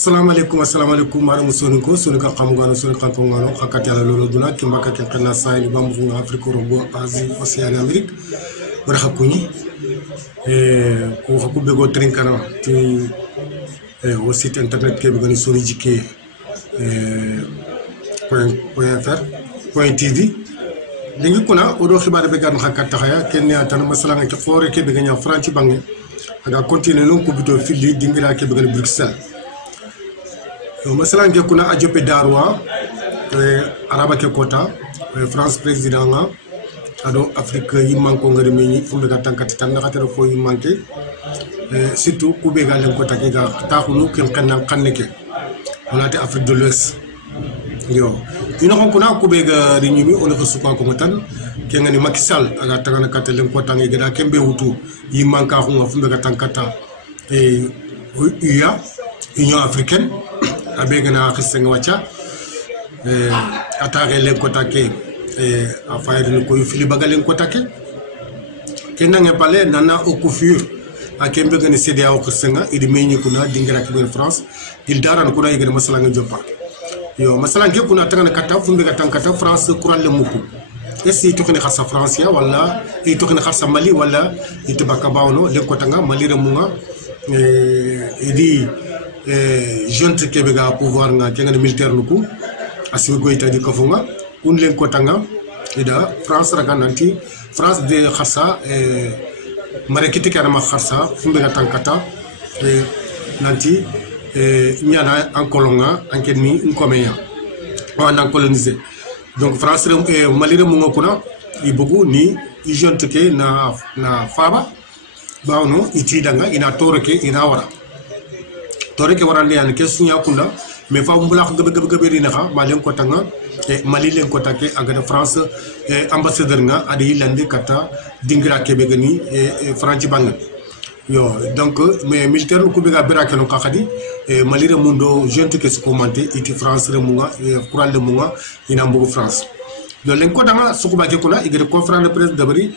assalamu alaikum maramu soniko sonika kamgano sonika kongano hakati ala lolo duna kimbaka kena sai bambu na Afrika robo Asie Océanie Amérique wara hakuni ko hakube go trinkana ti au site internet ke bigani sorijike .fr.tv lingi kuna odo xibaare be gan hakata haya kenya tan masala nga fore ke biganya franci bangi aga continue non ko bito fili dingira ke bigani Bruxelles masala nga kuna ajope darwa araba ke kota France président nga ado Afrique yimman ko ngari meñi fumbe ga tankati tan na xatero fo yimmanke surtout ku be ga len ko take ga taxunu ken kannan kanneke onate Afrique de l'Ouest yo ino ko kuna ku be ga riñumi on ko suka ko tan ke ngani Macky Sall aga tagana katelen ko tangi ga kembe wutu yimmanka ko fumbe ga tankata UA Union africaine abe gana xissenga wacha attaquer len ko take a fayre ko fili bagalen ko take kenanga balé nana o kufur a kembe gani CDA o xissenga idi meñi kuna dingira ki France il daran kuna igere masala nga joppa yo masala ke kuna tagana kata fumbe ga tankata France kural le muku esi to khine khassa France ya wala e to khine khassa Mali wala itbaka bawno le ko tanga Mali remunga idi jeune kebe ga pouvoir nga kenga militaire nuku asi go itadi ko funga un len ko tanga ida France raga nanti France de khassa marekiti kana ma khassa fumbe ga tankata nanti nyana en colonga enkenmi nkomeya wana coloniser donc France Mali remunga kuna ibugu ni jeune ke na faba bawno itidanga ina toreke ina wara toreke warande yan ke sunya kula mais fa mbula gabe rina ha malen ko tanga Mali len ko take aga France ambassadeur nga adi lande kata dingira kebe gani France bang yo donc mais militaire ko be ga berake no khadi Mali re mundo gente ke su commenter iti France re munga kural le munga ina mbugo France yo len ko dama su ko ba ke kula igere conférence de presse dabari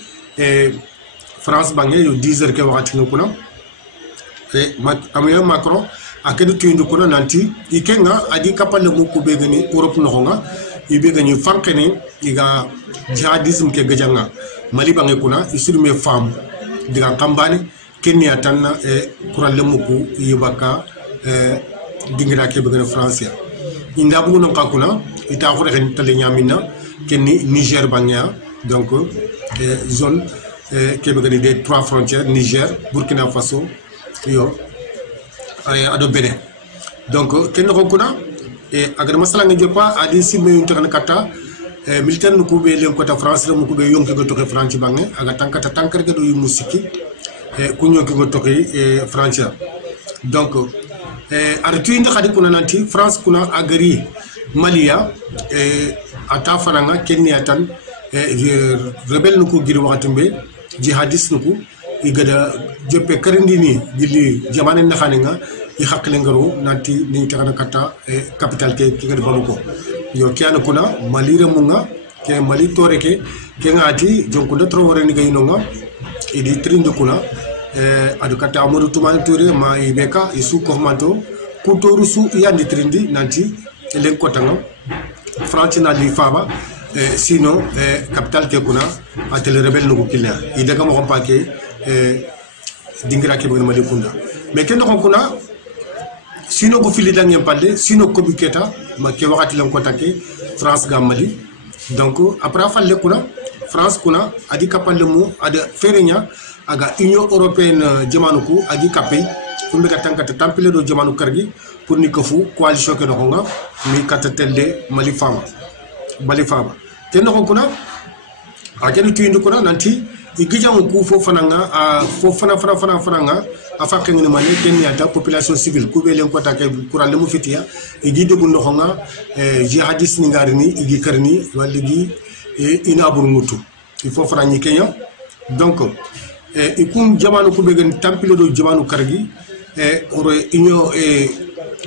France bangé yo 10h ke wakati no kuna Emmanuel Macron akedu tuindu kuna nanti ikenga adi kapale mu ko be gani Europe no nga ibe gani fankene iga jihadisme ke gajanga Mali bangé kuna isurme femme diga kambani Kenya tanna kural le muku yibaka dingira ke be gani France inda bu no kakuna ita ko rek tale nyamina kenni Niger bangya donc zone ke be gani des 3 frontières Niger Burkina Faso yo ado Bénin donc ken ko kuna agar masala nga jopa adi simbe yunta kata militaire no kube len kota France le kube yonki go toke France bangi aga tankata tankar ga do yu musiki kunyo ki go toke France donc artu inda khadi kuna nanti France kuna agari Malia ata faranga Kenya tan rebel no ko giri wakatumbe jihadiste no ko igada joppe karindini gilli jamane na khaninga i hakle ngaro nanti ni tagana kata capital ke ngada bamuko yo kiana kuna Mali remunga ke Mali toreke ke ngati jonko de tro wore ni gayinonga idi trindo kuna adu kata Amadou Toumani Touré ma ibeka isu kohmanto kutoru su yandi trindi nanti len kotanga France na li faba sinon capital ke kuna atel rebel no killa idaga mo kompake dingira ke bëgna Mali kunda mais ken ko kuna sino ko fili dangé palé sino ko buketa ma ke wakati lan ko také France ga Mali donc après falle kuna France kuna adi kapalle mu ada ferenya aga Union européenne jamanuko adi kapay fumbe ka tankata tampile do jamanu kargi pour ni kofu coalition ke no nga mi katatelle Mali fama ken ko kuna ajani tuindu kuna nanti igijamu ku fo fananga fo fana afa kengene mane Kenya ta population civile ku be len ko take kural le mu fitiya igi de gunno nga jihadiste ni ngarini igi karni waligi ina bur mutu il faut fara ni Kenya donc ikum jamanu ku be gen tampilo do jamanu kargi Union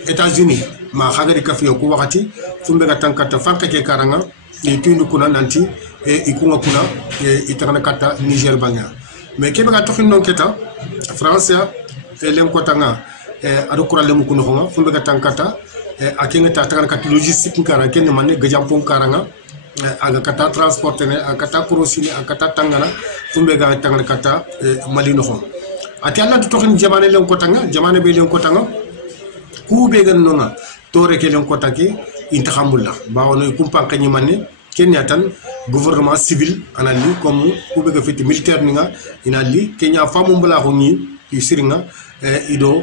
États-Unis ma khagari kafiyo ku wakati fumbe ga tankata fanka ke karanga ni tuindu kuna nanti ikunga kuna itagana kata Niger banga mais kebe ga tokhin non keta France len ko tanga ado kuralle mu kuno nga fumbe ga tankata akenga ta takan kat logistique kara ken manne gajampon karanga aga kata transporter ne aga kata korosini aga kata tangana fumbe ga tangana kata mali no xom ati alla to xen jamane len ko tanga jamane be len ko tanga ku be gan nona tore ke len ko taki inta xambulla bawono kumpa kany manne kenya tan gouvernement civil anali comme ku be ga fiti militaire ninga inali kenya famu mbala ko ni isiringa ido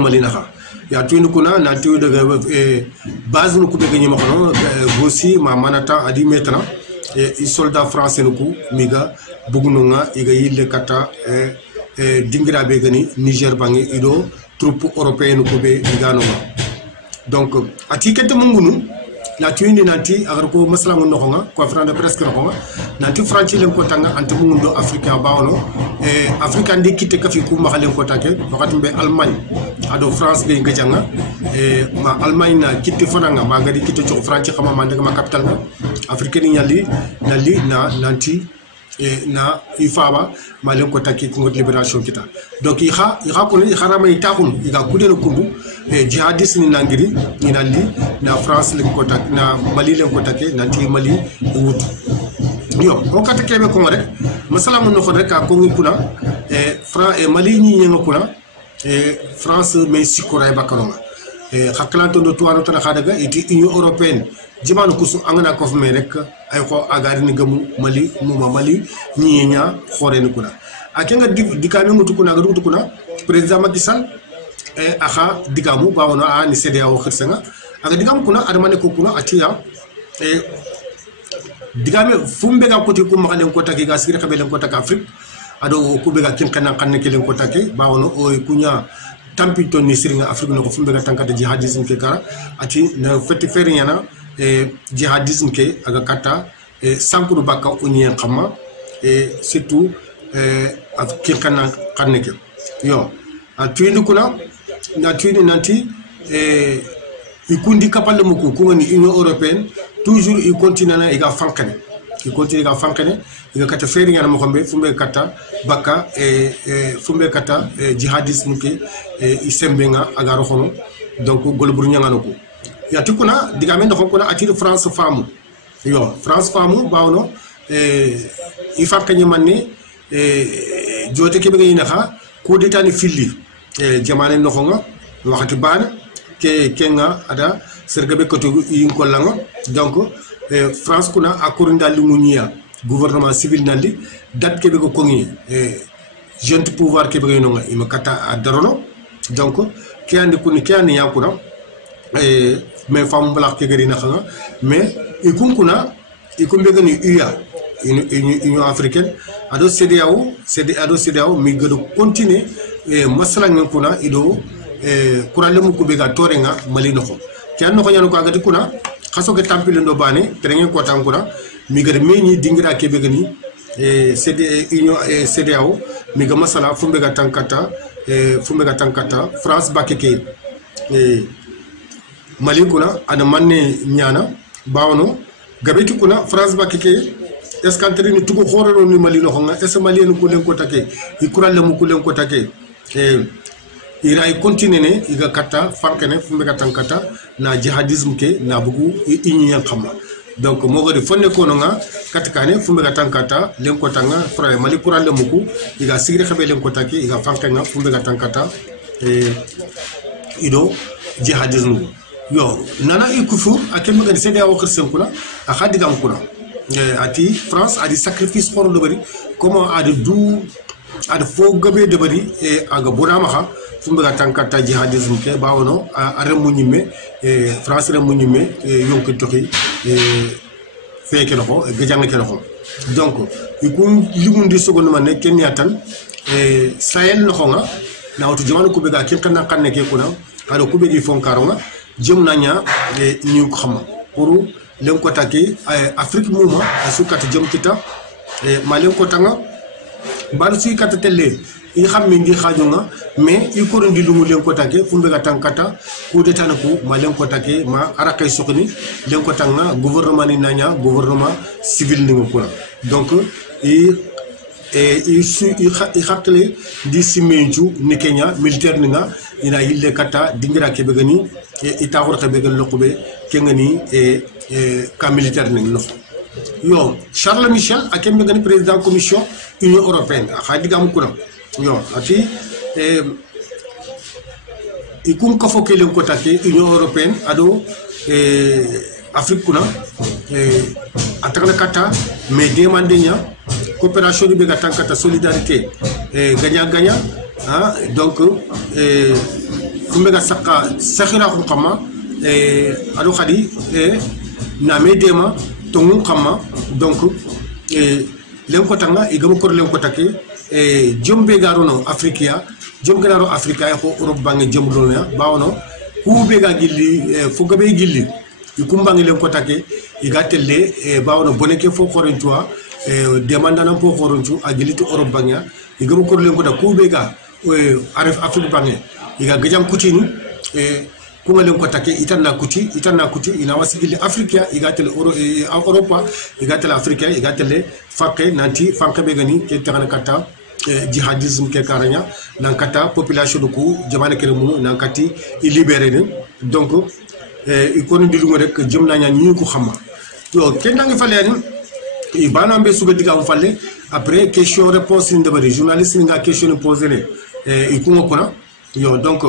malina kha ya tuinu kuna na tuyu daga base nu ku be gani makono gosi ma manata adi metra i soldat français nu miga bugununga iga yille kata dingira be gani Niger bangi ido troupe européenne ku be igano donc ati kete mungunu na tuindi nanti agar ko masala ngon noxonga conférence de presse noxonga nanti franci len ko tanga ante mundo africain bawono africain ndi kite kafi ku maxalen ko take wakati be Allemagne ado France be ngajanga ma Allemagne na kite fananga ma gadi kite ci franci xama ma ndega ma capital na africain nyali nali na nanti na ifaba malen ko take ko libération kita donc iha ko ni harama itaxum iga kudelo kumbu jihadiste ni nangiri ni nali na France len ko tak na Mali len ko take nanti Mali wut yo ko kata kebe ko rek masala mo no ko rek ko ngi kuna Mali ni ñinga kuna France mais sikoray bakaronga haklanto do tuwaro tan khadaga iti union européenne jimanu kusu angana ko fme rek ay ko agari ni gamu Mali muma Mali ñiña xore ni kuna akenga dikame mutu kuna ga dutu kuna président Macky Sall aha digamu bawono a ni CEDEAO xirsenga aga digam kuna adamane ko kuna atiya digame fumbe ga koti ko makalen ko taki ga sire xabelen ko taka Afrique ado ko be ga kin kana kanne kelen ko take bawono o kunya tampito ni siringa Afrique no ko fumbe ga tankata jihadisme ke kara ati na feti feriana jihadisme ke aga kata sankuru baka unien xama surtout ak kin kana kanne ke yo atuindu kuna na tuini nanti ikundi kapale muku ko ni union européenne toujours il continue na iga fankane il continue ga fankane iga kata feri ngana mo xombe fumbe kata baka fumbe kata jihadisme ke isembenga aga roxono donc golbur nyangano ko ya tikuna diga men ko na atire France famu yo France famu bawno il fankane manni jote ke be ngina xa ko detani filli jamane noxonga waxati bana ke kenga ada sergabe koto yinko langa donc France kuna akorinda limunia gouvernement civil nandi dat ke be ko kongi jeune pouvoir ke be no ima kata adarono donc ke andi kuni ke andi yakuna mais fam bla ke gari na xanga mais ikunkuna ikumbe gani UA Union africaine ado CEDEAO mi gado continuer masala ngam kuna ido kurale mu kubega torenga Mali noko kian noko nyano ko agati kuna khaso ke tampile ndo bane terenge ko tankuna mi gade meñi dingira ke begani CEDEAO mi ga masala fumbe ga tankata France bakeke Mali kuna ana manne nyana bawno gabeti kuna France bakeke escantri ni tuko khororo ni Mali no nga es Mali en ko len ko take i kurale mu ko len ko take ira i continue ne iga kata fankene fumbe ka tankata na jihadisme ke na bugu iñi xamma donc mo gadi fonne ko no nga katkane fumbe ka tankata len ko tanga fra Mali kurale mu ko iga sigre xabe len ko take iga fankena fumbe ka tankata ido jihadisme yo nana ikufu akemi gadi CEDEAO xirsen kula a khadigam kula ati France a des sacrifices hors de bari comment a de dou a de fo gabe de bari e aga bonama ha fumbe ga tankata jihadisme ke bawono a remunyime France remunyime yonke toki feke lako gejang ke lako donc ikun ligundi seconde man kenya tan Sahel no nga na auto jamanu ko be ga kin kana kanne ke kuna ado ko be di fonkaronga jemna nya ñu ko xam pour len ko taki Afrique mouma sukati jom kita malen ko tanga bar su kata telle i xammi ndi xajunga mais i ko ndi lumu len ko take fumbe ga tankata ko de tanako malen ko take ma arakay sokni len ko tanga gouvernement ni nanya gouvernement civil ni ko donc i i hakle di simenju ni Kenya militaire ninga ina yille kata dingira ke begani ita horta begal lokube kengani ka militaire ning no yo Charles Michel akem begani président commission Union européenne khadigam kuna yo ati ikun ko fokele ko take Union européenne ado Afrique kuna atakana kata mais demande nya coopération de bega tankata solidarité gagnant-gagnant hein donc kumega saka sakhira ko kama ado khadi na medema tongu kama donc len ko tanga igam ko len ko take jombe garono afrikia jom garo afrika ko europe bangi jomdo ya bawono ku bega gilli fu gabe gilli ikumbangi len ko take igatelle bawono boneke fo korentua demandana po koronchu agilito europe bangya igam ko len ko da kubega aref afrique bangya iga gajam kutini kuma len ko take itanna kuti ina wasigili afrika igatelle europa igatelle afrika igatelle fakke nanti fanka be gani ke tagana kata jihadisme ke karanya nan kata population ko jamane keremu nan kati libéré ne donc ikoni dilu rek jëm naña ñi ko xama yo ken nga falé ni bana mbe suga diga on falle après question réponse ni de journaliste nga question poser ne ikungo kona yo donc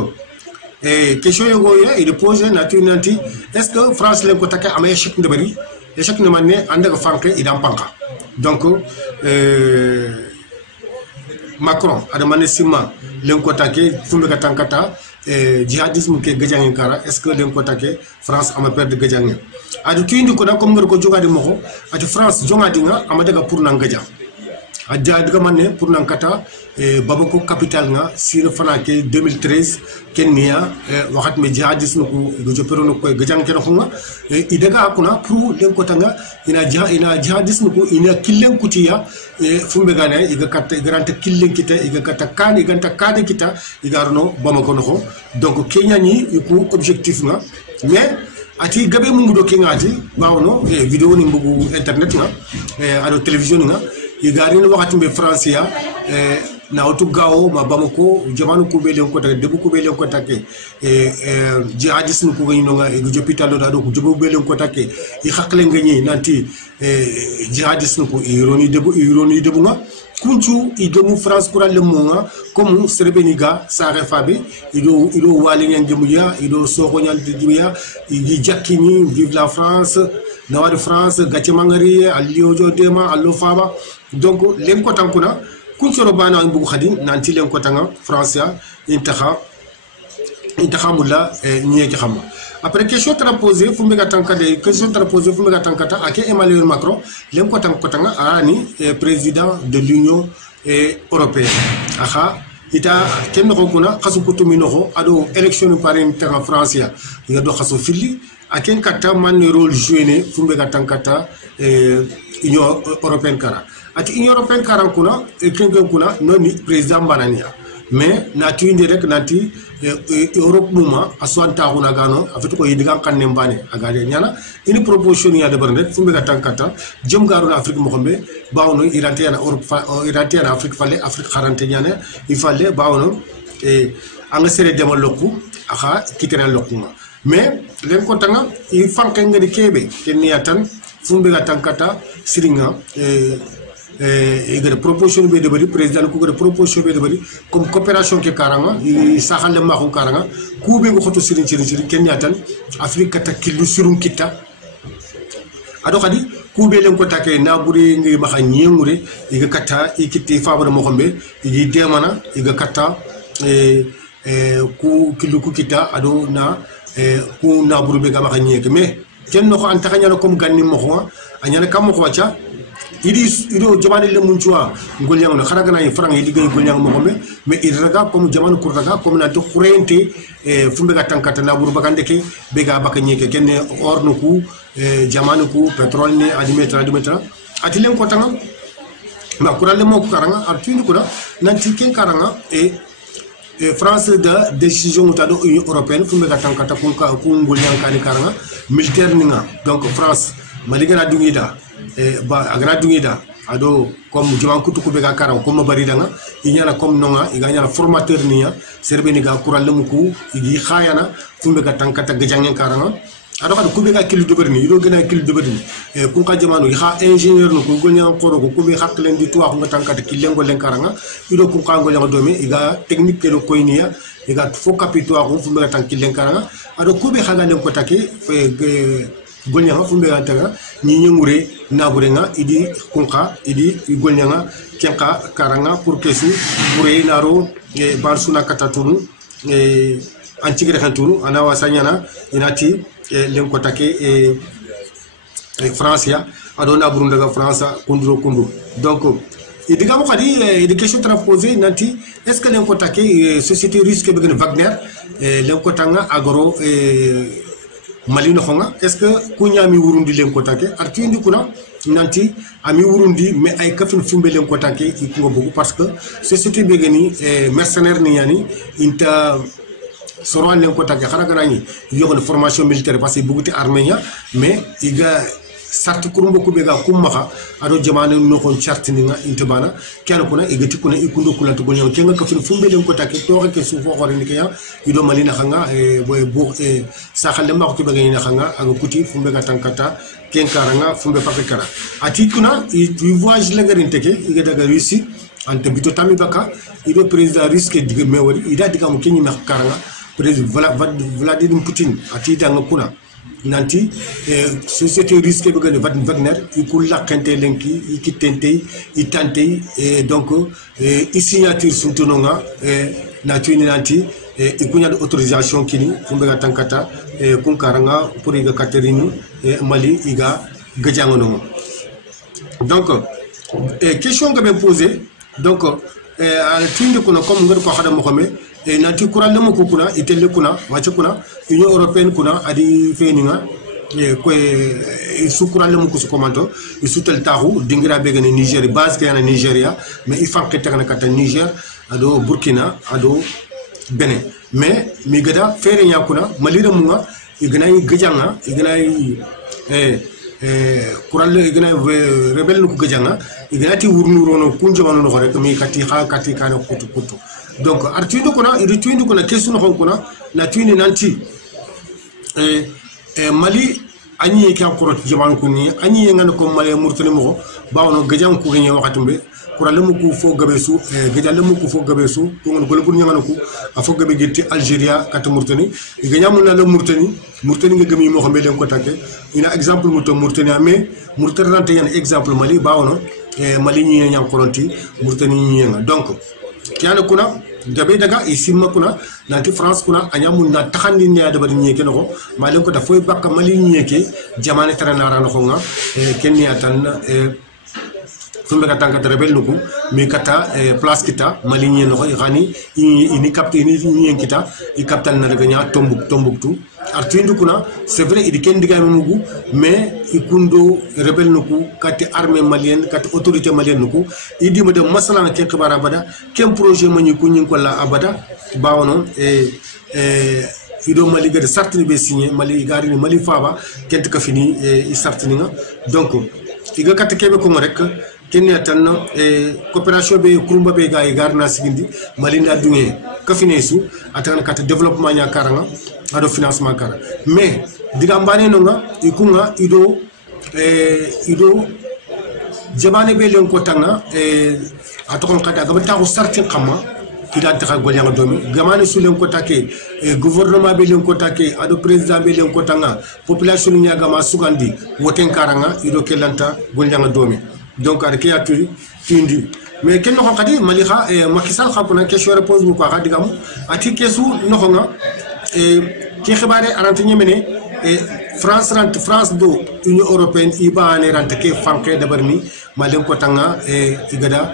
question yo goya il pose natunanti est-ce que France len ko take am échec de bari échec ne mané anda fanke idam panka donc Macron ada mané sima len ko take fumbe ka tankata jihadisme ke gajangen kara est-ce que len ko take France ama perdre gajangen adu kindi ko da comme ngor ko jogade moko ati France jongadi nga ama daga pour nan gaja adja daga mané pour nan kata Bamako capital nga sir fana ke 2013 Kenya waxat me jihadisme ko go joperono ko gajangen ken xuma idaga akuna pour len ko tanga ina jihadisme ko ina killen kutiya fumbe gane iga katta garante killen kita iga katta kani ganta kade kita igarno Bamako no donc Kenya ni iku objectif nga mais ati gabe mungu do kengati bawno vidéo ni mbugu internet nga ado télévision nga igari no wakati be francia na otu gawo ma Bamako jamanu ko be len ko tak debu ko be len ko take jihadisme ko ngino nga e hôpital do ko jobo be len ko take i xakle ngani nanti jihadisme ko ironi debu nga kunchu igemu France pour le monga comme Srebrenica sare fabi ido wali ngen demuya ido soko nyal demuya igi jakini vive la France nawari France gati mangari aliojo dema allo faba donc len ko tankuna kunchu robana bugu khadi nanti len ko tanga France ya intaha mulla nyeki xama après question tra poser fu mega tankade question tra poser fu mega tankata ake Emmanuel Macron len ko tankanga ani président de l'Union européenne aha ita ken no kuna khasu kutumi no ado élection parlementaire en France ya do khasu fili aken kata man rôle jouer fu mega tankata Union européenne kara ati Union européenne kara kuna ken kuna noni président banania mais nati indi rek nati Europe muma aswanta kuna gano afito ko yidiga kanne mbane agade nyana ini proposition ya de barnet fumbe ga tankata jëm garu na Afrique mo xombe bawno irante na Europe irante na Afrique falle Afrique xarante nyane il fallait bawno anga sere demal lokku aha kitena lokuma mais len ko tanga il fanke ngadi kebe ken tan fumbe ga tankata siringa igere proposition be de bari président ko gere proposition be de bari comme coopération ke karanga saxal ma ko karanga ku be ko xoto sirin kenya tan Afrique kata kilu surun kita ado khadi ku be len ko take na buri ngi ma xanyemure iga kata ikiti fabara mo xombe igi demana iga kata ku kilu ku kita ado na ku na buri be ga ma xanyeke mais ken no ko antakanya comme ganni mo ko anyana kam ko wacha ido jamane le munchwa ngoliang no kharaga na frang yi ligay ngoliang mo xombe mais iraga comme jamane kurdaga comme na to khurente fumbe ga tankata na buru bagande ke be ga bakanye ke ken or no ku jamane ku pétrole ne adimetra atilen ko tanga ma kuralle mo karanga artuni kula nanti ken karanga France de décision ta do Union européenne fumbe ga tankata ku ngoliang kani karanga militaire ninga donc France maligana dungida ba agra dungida ado comme jaman kutu ko be ga karam comme bari danga inyana comme nonga iganya formateur niya serbe ni ga kural muku igi khayana fumbe ga tankata gajangen karanga ado kada kube ga kili doberni ido gena kili doberni kun ka jamanu ha ingénieur no ko gonya qoro ko kube haklen di tuwa ko tankata kilengo len karanga ido kun ka ngol domi iga technique kelo koyniya iga fo kapito ko fumbe ga tankilen karanga ado kube haga len ko take gonya fumbe ga taga ni nyengure naburenga idi kunka idi golnyanga kenka karanga pour kesu bure naro barsuna katatunu antigre khantunu ana wasanyana inati len ko take France ya adona burunda ga France kundu donc idiga mo khadi idi question transposée nanti est ce que len ko take société russe ke begene Wagner len ko tanga agro Mali no xonga est ce que kunyami wurundi len ko take arti ndi kuna nanti ami wurundi mais ay kafin fumbe len ko take ikungo bogu parce que société begeni mercenaire ni yani inta soron len ko take xara ganani yogon formation militaire parce que buguti armenia mais iga sarti kurumbo ko bega kummaxa ado jamane no kon chartini nga intebana kene kuna igati kuna ikundo kula to gonyo kenga ko fumbe len ko take to ke su fo xore ni kaya ido malina xanga boy bo saxale ma ko bega ni xanga aga kuti fumbe ga tankata kenkaranga fumbe pakekara ati kuna i voyage lengarin teke iga daga Russie ante bito tami baka ido président risque diga mewori ida diga mo kenyi mek karanga président Vladimir Poutine ati danga kuna nanti société risque be gane Wagner ikul lakante lenki ikitente itante donc signature suntunonga na tuini nanti ikunya autorisation kini fumbe ga tankata kunkaranga pour iga Catherine Mali iga gajangono donc question que me poser donc al tuinde kuna comme ngado ko xada mo xame nanti kural mo ko kuna itelle kuna wacha kuna union européenne kuna adi feninga ko su kural mo ko su commando su tel taxu dingira begene Niger base ke na Nigeria mais il faut que tegna kata Niger ado Burkina ado Benin mais mi gada fere nya kuna malira munga ignay gajanga ignay kural igna rebel no gajanga ignati wurnu rono kunjo manu no rek mi kati kana kutu donc artuinde kuna iri tuinde kuna question no kuna na tuinde nanti Mali anyi ki akoro jaman kunni anyi ngana ko Mali murtani mo bawno gajang ko ngi wakatumbe kural mu ko fo gabesu gajal mu ko fo gabesu ko ngon ko ngana ko afo gabe gitti Algeria kat murtani ganyam na la murtani nga gami mo xambe len ko také ina exemple muto murtani mais murtani rante yan exemple Mali bawno Mali ñi ñam koronti murtani ñi nga donc kiana kuna dabe daga isimma kuna nanti France kuna anyamu na taxandi nya dabari ñi ke no ma len ko da foy bakka Mali ñi ke jamane tarana ran ko nga ken ya tan fumbe ka tanka rebel nuku mi kata place kita Mali ñi no xani ini capte ni ñi kita i captal na daga nya Tombouctou artuinde kuna c'est vrai il ken diga mugu mais ikundo rebel nuku kati armée malienne kati autorité malienne nuku idi mo de masala ke xibara bada kem projet mani ku ñing ko la abada bawono ido Mali gade sartini be signé Mali gari ni Mali faba kent ka fini i sartini nga donc iga kati kebe ko rek kenya tan coopération be kurumba be gay garna sigindi Mali nda dungé ka finesu atan kati développement nya karanga ado financement kara mais diga mbane no nga ikunga ido jabane be len ko tanga atokon kata ga taxu sartin xama ila taxa golyanga domi gamane su len ko take gouvernement be len ko take ado président be len ko tanga population nya gama sugandi woten karanga ido kelanta golyanga domi donc ar kiyatu tindi mais ken no xadi Mali xa Macky Sall xapuna question réponse bu ko xa digam ati kesu no nga ki xibaare arante ñemene France do Union Européenne ibane rante ke fanke dabarni malen ko tanga igada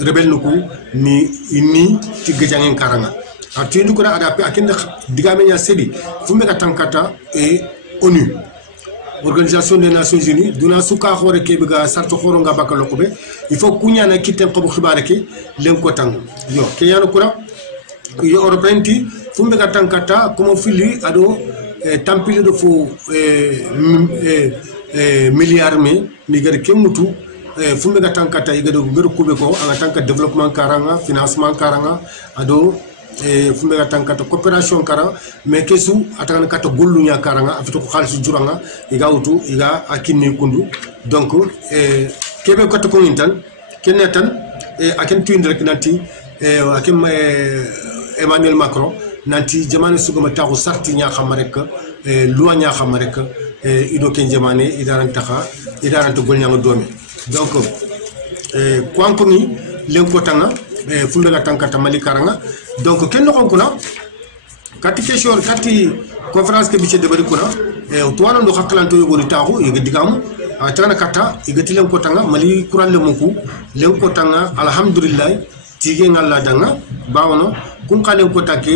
rebel nuku ni ti gajangen karanga arti ndu ko ada pe akende digame nya sedi fumbe ka tankata ONU Organisation des Nations Unies duna suka xore ke biga sarto xoro nga bakalo ko be il faut kunya na kitten ko xibaare ke len ko tang yo ke yano kura Union Européenne ti fumbe ka tankata como fili ado tampile do fo milliard me mi gade kemutu fumbe ga tankata igado ngero kube ko anga tanka développement karanga financement karanga ado fumbe ga tankata coopération karanga mais kesu atana kata gollunya karanga afito ko khalisu juranga iga wutu iga akinni kundu donc kebe ko to ngintan kenetan aken tuinde rek nanti akem Emmanuel Macron nanti jamane sugama taxu sarti nya xam rek loi nya xam rek ido ken jamane idaran taxa idaran to golnya domi donc kwanko ni len ko tanga fumbe ga tankata mali karanga donc ken no konkuna kati question kati conférence ke biche de bari kuna to wana ndo khaklanto yo goni taxu yega digamu atana kata igati len ko tanga mali kuran le muku len ko tanga alhamdulillah tige ngalla danga bawono kun kalen ko take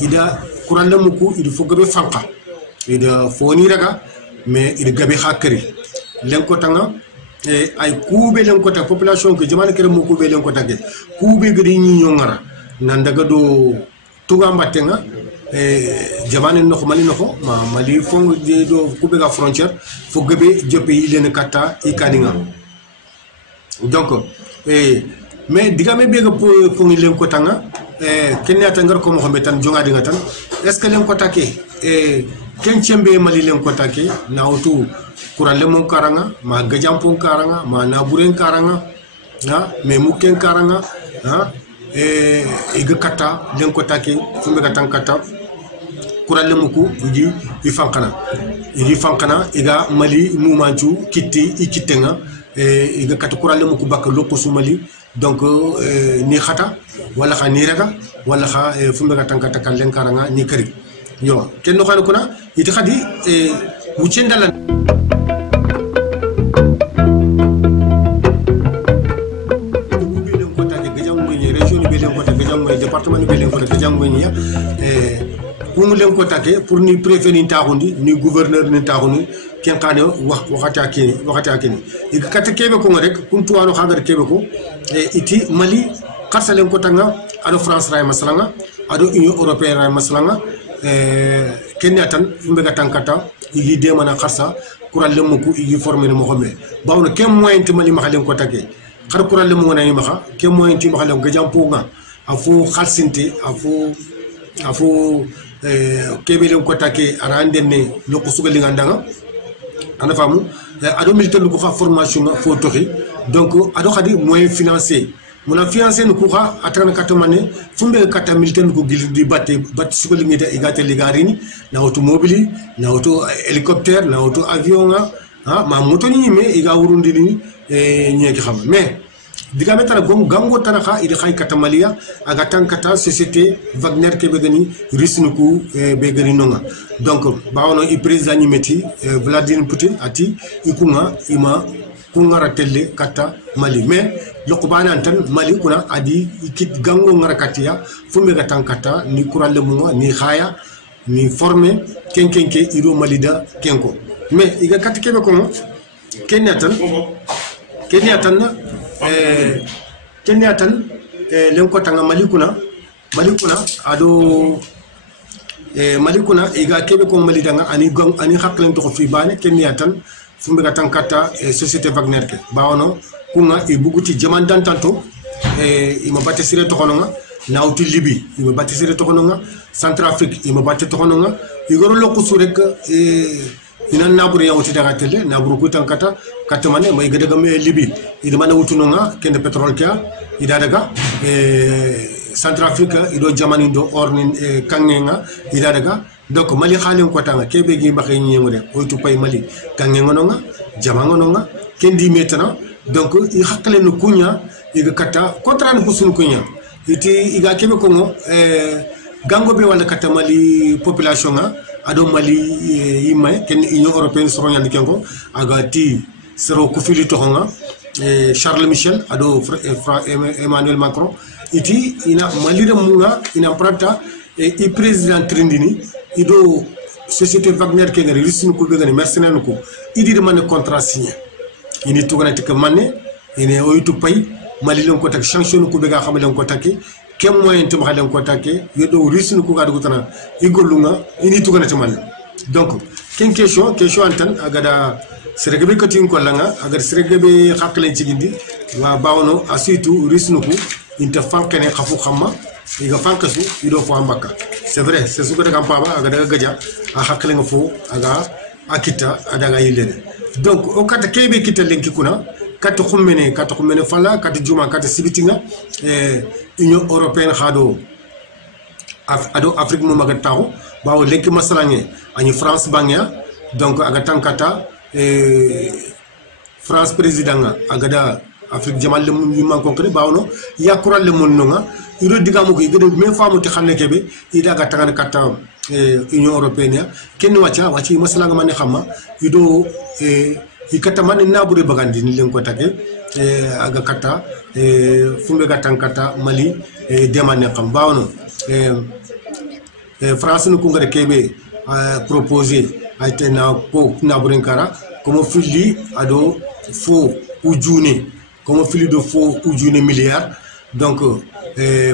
ida kuran le muku idu fogabe fanka ida foni raga mais ida gabe hakari len ko tanga ay kube len ko ta population ke jamane kere muku be len ko take kube gadi ni nyongara nan daga do tuga mbatenga jamane no mali no ma mali fong de do kube ga frontière fo gabe jope yi len kata ikaninga donc mais digame be ga po ngi len ko tanga kenya tangar ko mo xambe tan jonga dinga tan est ce que len ko take ken cembe mali len ko take na auto kuran le mon karanga ma gajampon karanga ma naburen karanga ha mais muken karanga ha iga kata len ko take fumbe ga tan kata kuran le muku igi fankana iga mali mumanju kitti ikitenga iga kata kuran le muku bakka lokko su mali donc ni khata wala kha ni raga wala kha fumbe ga tan kata kan len karanga ni kari yo ken no khana kuna iti khadi wucendalan département ni belen ko de jangoy ya kum len ko take pour ni préfet ni taxundi ni gouverneur ni taxuni ken xane waxati akini ik kat kebe ko rek kum tuwano xagar kebe ko iti mali xarsa len ko tanga ado France ray masalanga ado union européenne ray masalanga kenya tan fumbe ga tankata yi de mana xarsa kural le muku yi former mo xombe bawno kem moyen ti mali ma len ko take xar kural le mo ngona ni ma kem moyen ti ma len ga jampo nga afu khalsinte afu kebelen ko take ara andene loko sugali ngandanga ana famu ado militaire ko fa formation fo toxi donc ado khadi moyen financier mona financier ko xa atana katamane fumbe kata militaire ko gildi batte sugali ngita igate ligarini na automobile na auto hélicoptère na auto avion ha ma moto ni me iga wurundi ni ñeki xam mais digame tara gango tana kha ida khay katamalia aga tankata société Wagner ke be gani risnuku be gani nonga donc bawono i président ni meti Vladimir Poutine ati ikunga ima kungara telle kata Mali mais lokubana tan Mali kuna adi ikit gango ngara katia fumbe ga tankata ni kuralle munga ni khaya ni formé kenkenke iro Malida kenko mais iga katike be ko Kenya tan Kenya tan len ko tanga malikuna ado malikuna iga kebe ko mali danga ani haklen to fi bane Kenya tan fumbe ga tankata société Wagner ke bawono kunga e buguti jaman dantanto ima batte sire to kononga nawti Libi ima batte sire to kononga Centrafrique ima batte to kononga igoro lokku surek ina naburu ya wuti daga tele naburu ko tankata katamane may gadaga me Libi ida mana wutunonga kende pétrole kia ida daga Centrafrique ido jamani do ornin kangenga ida daga donc Mali khalen ko tanga kebe gi baxé ñengode oytu pay Mali kangenga nonga jamango nonga kendi metana donc i hakale no kunya iga kata contrat ko sunu kunya iti iga kebe ko ngo gango be wala kata Mali population nga ado Mali yimay ken union européenne soro ñandi kengo aga ti sero ko fili to nga Charles Michel ado Emmanuel Macron iti ina Mali de munga ina prata i président Trindini ido société Wagner ke ngari risinu ko be ngani mercenaire ko idi de man contrat signé ini to gana tik mané ine oytu pay Mali len ko tak sanction ko be ga xam len ko takki kem moyen to xalen ko takke yodo risinu ko ga do tana igolunga ini to gana ci man donc ken question antan agada sergebe katin ko langa agar sergebe khaklen cigindi wa bawno asitu risnuku inta fankene khafu khamma iga fankasu ido fo ambaka c'est vrai c'est ce que daga paba agada gaja a khaklen fo aga akita adaga yilene donc o kata kebe kita lenki kuna kata khumene fala kata juma kata sibitinga union européenne khado ado afrique mo maga taw bawo lenki masalange ani france bangya donc aga tankata France président agada Afrique jamal le mun concret bawno yakura le mun nga ido digamu ko igede me famu ti xamne kebe ida ga tangana kata union européenne ken wachi masala nga man xamma ido ikata man nabure bagandi ni len ko take aga kata fumbe ga tankata Mali demane xam bawno France no ko ngare kebe proposé aite na ko nabure kara comme fili ado fo ujune comme fili do fo ujune milliard donc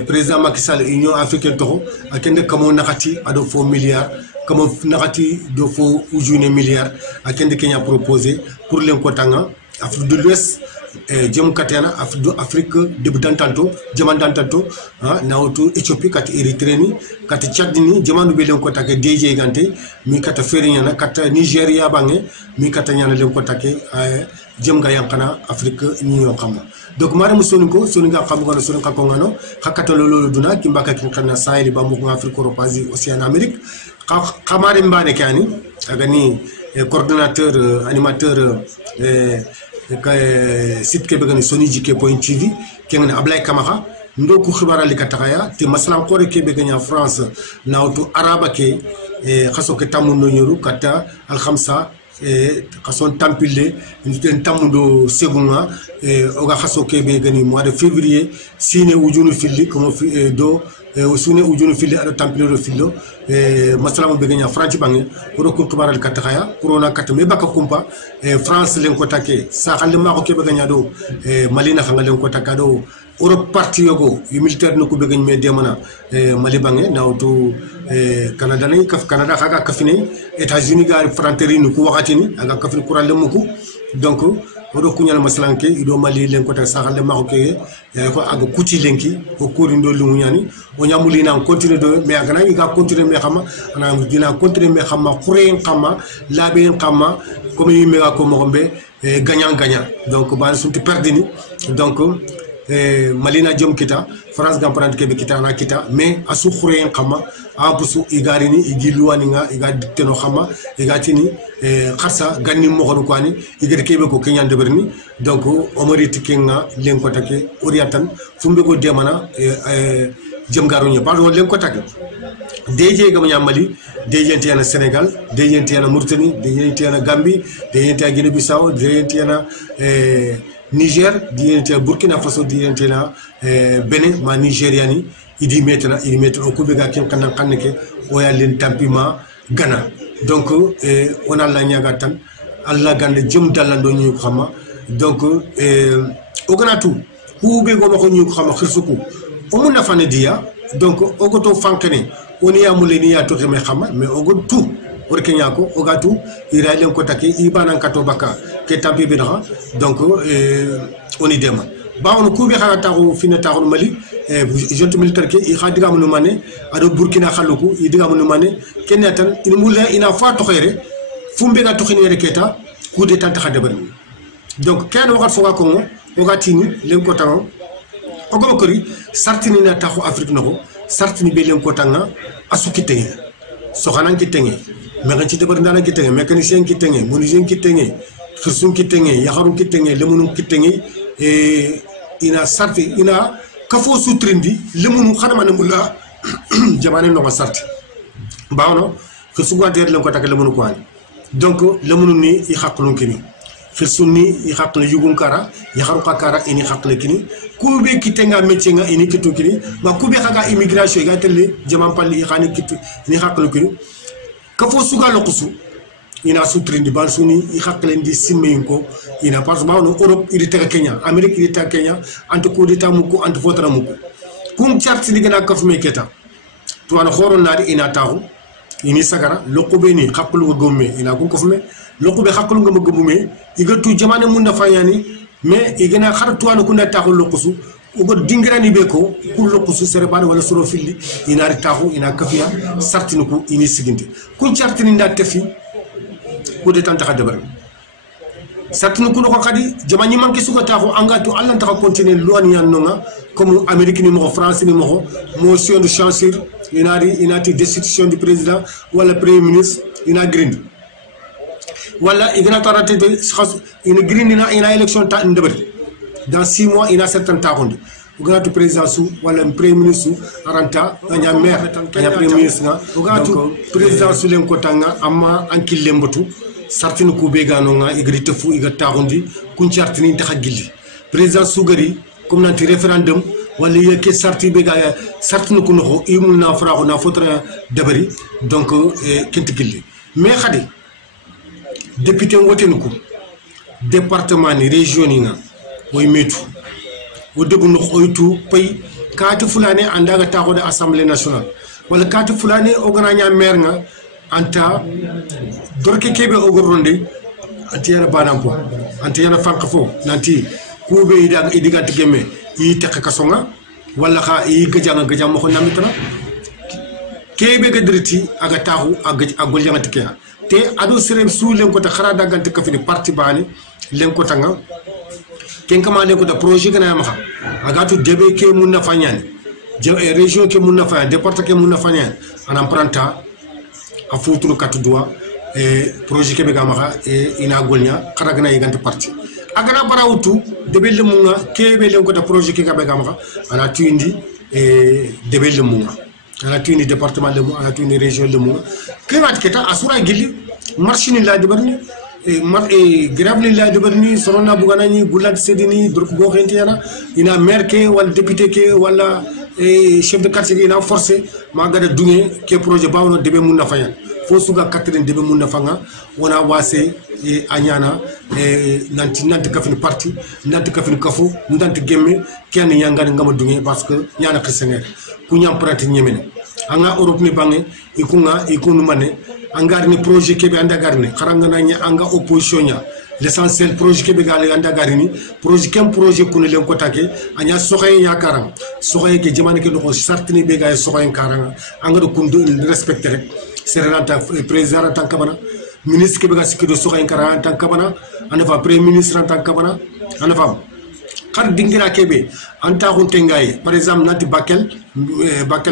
président Macky Sall union africaine to akende kamo nakati ado fo milliard comme nakati do fo ujune milliard akende Kenya proposé pour l'enkotanga Afrique de l'Ouest jëm katena Afrique debutantanto jamandantanto na auto Éthiopie kat Érythrée ni kat Tchad ni jamandu be len ko take DJ gante mi kata Feriana kat Nigeria bange mi kata nyana len ko take jëm ga yankana Afrique ni yo xam donc mara mu soninko soninga xam ko soninga ko ngano hakata lolo duna kimbaka kin kana Sahel ba mu Afrique Europasie Océan Amérique xamare mbane kani agani coordinateur animateur site kebegani sonijike.tv kengene Ablay Kamara ndoku khibara likataya te masalan kore kebegani France na auto araba ke khaso ke tamundo nyoru kata al khamsa khason tampile nditen tamundo segunga oga khaso kebegani mois de février sine ujunu filli comme do sune ujunu filli ada tampile do fillo masalan begani France bangi ko ko khibara likataya corona katame baka kumpa France len ko take sa xal ma ko kebegani do Mali na xangal len ko takado Europe parti yogo militaire no ko be gagne me demana Mali bange na auto Canada ni kaf Canada khaga kafine États-Unis ga frontière ni ko waxati ni aga kafine kural le muko donc odo kunyal maslanke ido Mali len ko ta saxal le mako ke ko aga kuti lenki ko korindo lu nyani o nyamuli na continue do mais aga na ga continue me xama ana dina continue me xama khureen xama labe xama comme yi me ga ko mo gombe gagnant donc ba sunti perdini donc Malina jom kita France gamprant kebe kita na kita mais asu khureen khama abusu igarini igiluwani nga igaditeno khama igatini kharsa ganni mo khonu kwani igere kebe ko Kenya deberni donc omori tikinga len ko take oriatan fumbe go demana jëm garuñu pardon len ko take DJ gam Mali DJ tiana Sénégal DJ tiana Mauritanie DJ tiana Gambie DJ tiana Guinée Bissau DJ tiana Niger diente Burkina Faso diente na Benin ma Nigériani idi metna o kubega ken kanke o ya len tampima Ghana donc on a la nyaga tan alla gande jëm dalando ñu xama donc o gana tout kube go mako ñu xama xirsuku o mun na fane dia donc o goto fankene on ya muleni ya to me xama mais o go tout or Kenya ko o gatu ira len ko take ibana kato baka ke tampi bi na donc on y dema ba on ko bi xala taxu fina taxu Mali junte militaire ke i khadiga mu mané ado Burkina khaluku i diga mu mané kenya tan in mulla ina fa to xere fumbe ga to xine reketa coup d'état ta xadebar donc ken waxat fo ga ko wakatini len ko tan o go ko ri sartini na taxu Afrique nako sartini be len ko tan asuki tenge soxanan ki tenge mais ci debar ndana ki tenge mécanicien ki tenge menuisier ki tenge khirsun ki tenge yakharu ki tenge lemunu ki tenge ina sarti ina kafo sutrindi lemunu xanama ne mulla jamane no sarti bawno khirsu go der len ko tak lemunu ko ani donc lemunu ni i xaqlu kini khirsun ni i xaqlu yugun kara yakharu kara ini xaqle kini kube ki tenga métier nga ini kitu kini ma kube xaga immigration ga tele jaman palli i xani kitu ni xaqlu kini kafo suga lokusu ina sutrindi balsuni i xaqlendi simmeyinko ina parce que Europe il était Kenya Amérique il était Kenya ante coup d'état muko ante votra muko kum charte digana kaf me keta to ana khoro nadi ina taxu ini sagara lokube ni khakulu go gomme ina ko kofume lokube khakulu ngam gomume igatu jamane mun na fayani mais igena kharatu an kunda taxul lokusu ugo dingirani be ko kul lokusu serebane wala suro filli ina ri taxu ina kafiya sartinu ko ini sigindi kun chartini nda tefi ko de tanta khadabar sartinu ko khadi jamani manki suko taxu angatu allah ta continuer loni yanonga comme Amérique ni mo France ni mo motion de censure inati destitution du président wala premier ministre ina green wala igna tarate de ina green ina élection ta ndebari dans 6 mois ina certain taxondi ugatu président sou wala premier ministre aranta anya maire anya premier ministre nga ugatu président sou len ko tanga amma ankil lembatu sartinu ko be gano nga igri tefu iga taxondi kun chartini taxa gilli président sougari comme nanti référendum wala yeke sarti be ga sartinu ko no imul na faraxo na fotra debari donc kenti gilli mais khadi député ngoten ko département ni région ni nga oy metu o debu no oytu pay kati fulane andaga taxo de assemblée nationale wala kati fulane o gana nya maire nga anta dorke kebe o goronde anti yana banampo anti yana fanka fo nanti kube idiga tigeme yi tek kasonga wala kha yi gajanga mo ko namitana kebe gadriti aga taxu agol janga tikya te ado serem sou len ko ta khara dagante ka fini parti bani len ko tanga ken kama len ko ta projet gana ma agatu debe ke mun na fanyani région ke mun na fanyani département ke mun na fanyani anam pranta a futuru katudwa projet ke be gama ina golnya khara gana yigante parti agana barawutu debe le munga ke be len ko ta projet ke be gama ana tuindi debe le munga ala tuini département le mo ala tuini région le mo kemat keta asura gilli marchini la debarni grave la debarni sonona bugana ni gulat sedini durk go xenti yana ina maire ke wala député ke wala chef de quartier ina forcé ma gada dungé ke projet bawno debe mun na fayan fo suga 80 debe mun na fanga wona wasé anyana nanti kafini parti nanti kafini kafu nanti gemme ken nyanga ngama dungé parce que nyana xisene ku ñam prati ñemene anga Europe ni bangi ikunga ikunu mane angar ni projet kebe anda garne kharanga na nya anga opposition nya l'essentiel projet kebe gale anda garini projet kem projet kunu len ko take anya soxay yakaram soxay ke jamane ke no sartini be gay soxay karanga anga do kundu respecter rek serenta président tankabana ministre kebe ga sikido soxay karanga tankabana ana fa premier ministre tankabana ana fa khar dingira kebe anta hunte ngay par exemple nanti bakel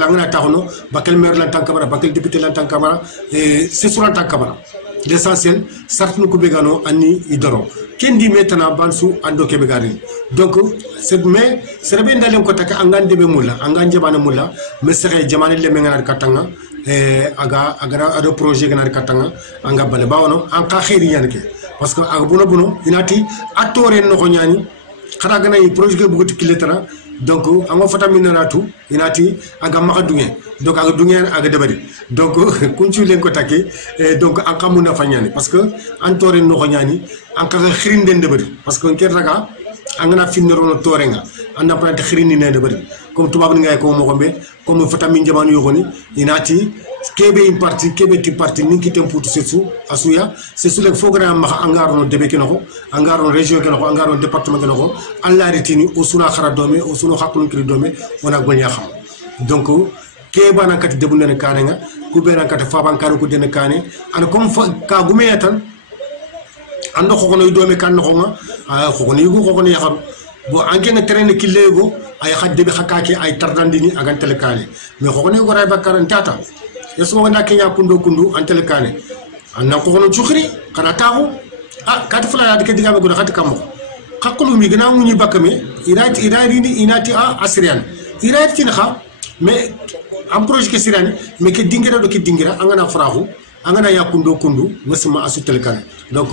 angana taxono bakel maire la tankabara bakel député la tankabara c'est sur la tankabara l'essentiel sartinu ko begano anni idoro kendi metana bansu ando kebe garin donc c'est mais serbe ndalen ko taka angande be mulla anganje bana mulla mais sere jamane le mengana katanga aga ado projet gana katanga anga bale bawno an ka khairi yanke parce que aga buno inati atore no ko nyani khara gana yi projet bu goti kiletara donc amo fata minaratu inati aga maka dungen donc aga dungen aga debari donc kunchu len ko take donc an kamuna fanyani parce que antore no nyani an ka khirinde debari parce que ker raga angana finero no torenga anda prante khirindi ne debari comme tubab ngay ko mo gombe comme fata min jamanu yogoni inati kebe in parti kebe ti parti ninki temputu setsu asuya setsu le fogra ma angaro debe kenoko angaro région kenoko angaro département kenoko alla ritini usuna khara domi usunu hakun kri domi wona gonya xam donc keba na kat debu ne kanenga ku be na kat faban kan ko den kane an comme ka gume tan ando ko no domi kan no ma ko ni ko ko ni xam bo anke na traîner kilego ay khadde bi khakake ay tardandini agantele kale mais ko ni ko ray bakkaran tata yeso wona kenya kundu antele kane anna ko hono chukhri kana taxu kat fula ya de diga be go khati kam khakulu mi gna mu ni bakame irati inati asrian irati tin kha mais am projet ke sirani mais ke dingira do ke dingira angana farahu angana ya kundu wasma asutel kane donc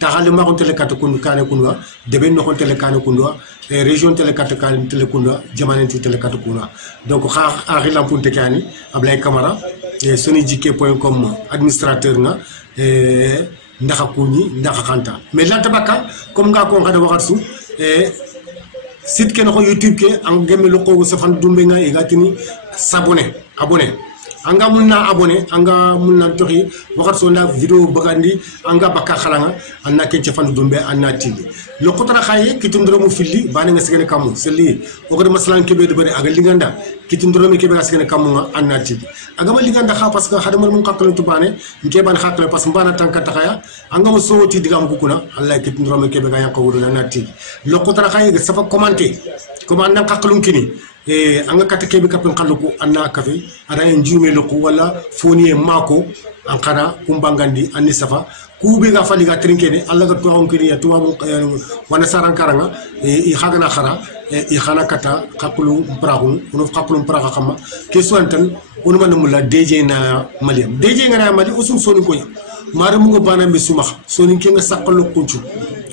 taxale ma ko tele kat kundu kane kundu debe no ko tele kane kundu région tele kat kane tele kundu jamane tele kat kundu donc kha akhilam punte kani ablay camara sonijike.com administrateur nga ndaka kuni ndaka kanta mais la tabaka comme nga ko ngada waxatsu site ke no YouTube ke am gemme lo ko sa fan dumbe nga e gatini s'abonner abonné anga munna abonné anga munna toxi waxat so na vidéo bagandi anga bakka khalanga anna ken ci fandu dumbe anna tv lo ko tara xaye kitundro mu filli bani nga sigene kamu selli o ko masalan kebe de bari aga liganda kitundro mi kebe ga sigene kamu nga anna tv aga ma liganda xa parce que xadamal mun xakalo tubane nke ban xakalo parce que mbana tanka taxaya anga mo sowoti digam ko kuna allah kitundro mi kebe ga yakko wudu anna tv lo ko tara xaye safa commenter comme anna xakalum kini anga kata kebe kapin kalluko anna kafe ada en jume loko wala foni mako an kana kumbangandi anni safa kube ga fali ga trinkene alla ga tuwam kini ya tuwam wana saran karanga i hagana khara i khana kata kapulu prahu uno kapulu praha khama ke suantan uno man mulla deje na maliam deje ngara mali usum soni ko mara mu go bana be suma soni ke nga sakalo kunchu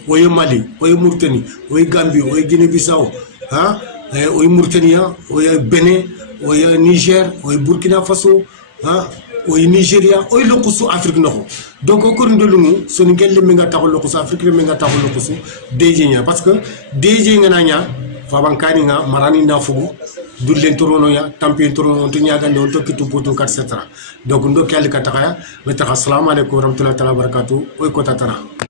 oye mali oye murtani oye gambie oye guinea bissau ha oy Mauritania oy Benin oy Niger oy Burkina Faso oy Nigeria oy lokusu Afrique noko donc ko ndolungu so ni gelle mi nga taxul lokusu Afrique mi nga taxul lokusu deje nya parce que deje nga nanya fa bankani nga marani na fugu dulen torono ya tampi torono to nyaga ndo to kitu putu etc donc ndo kali ka taxaya wa assalamu alaykum wa rahmatullahi wa barakatuh oy ko tatara